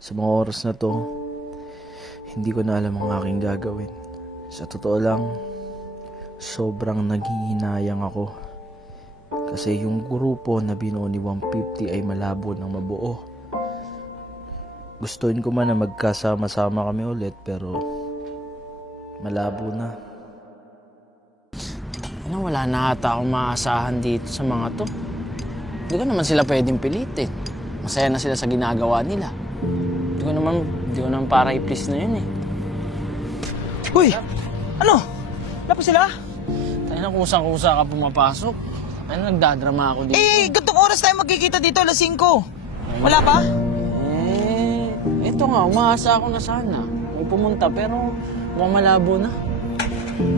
Sa mga oras na to, hindi ko na alam ang aking gagawin. Sa totoo lang, sobrang nanghihinayang ako. Kasi yung grupo na binuo ni 150 ay malabo ng mabuo. Gustuin ko man na magkasama-sama kami ulit pero malabo na. Wala na ata akong maasahan dito sa mga to. Hindi ko naman sila pwedeng pilitin. Masaya na sila sa ginagawa nila. Hindi ko naman para i-please na yun eh. Uy! Ano? Wala pa sila? Tayo na kusang-kusa ka pumapasok. Ano, nagdadrama ako dito. Gantong oras tayo magkikita dito, alas 5. Wala pa? Ito nga, umaasa ako na sana. May pumunta pero mukhang malabo na.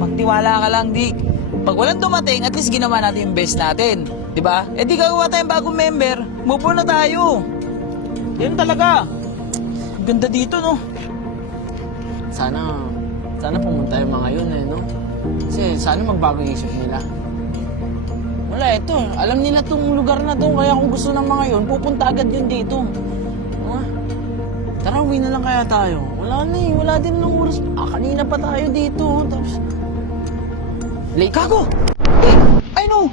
Magtiwala ka lang, Dick. Pag walang dumating, at least ginawa natin yung best natin. Diba? Di gagawa tayong bagong member. Move on na tayo. Yan talaga. Ganda dito, no? Sana pumunta yung mga yun eh, no? Kasi sana magbago yung isip nila. Wala, ito. Alam nila tong lugar na to. Kaya kung gusto ng mga yun, pupunta agad yun dito. Tara, uwi na lang kaya tayo. Wala na eh. Wala din ng oras. Kanina pa tayo dito. Tapos... Late Gago! Ay, no!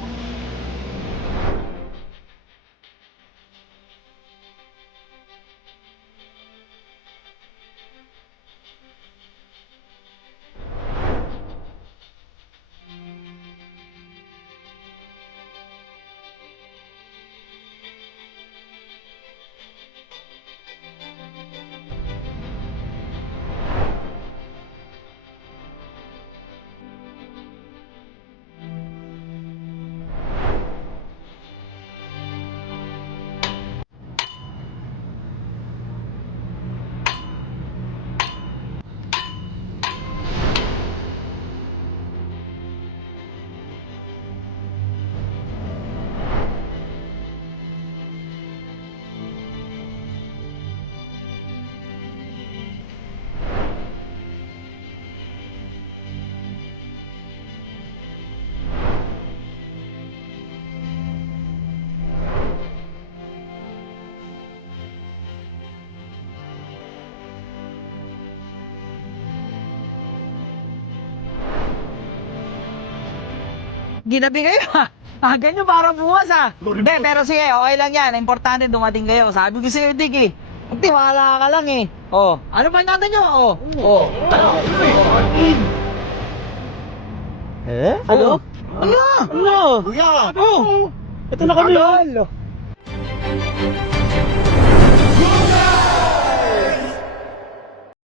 Ginabi kayo ha? Ganyan para bukas ha? Hindi, pero sige, okay lang yan. Importante dumating kayo. Sabi ko sa'yo, Dick eh. Magtiwala ka lang eh. Oh, ano ba natin nyo? Oh. Hello? Ano? Hello? Oh. Ito na kami.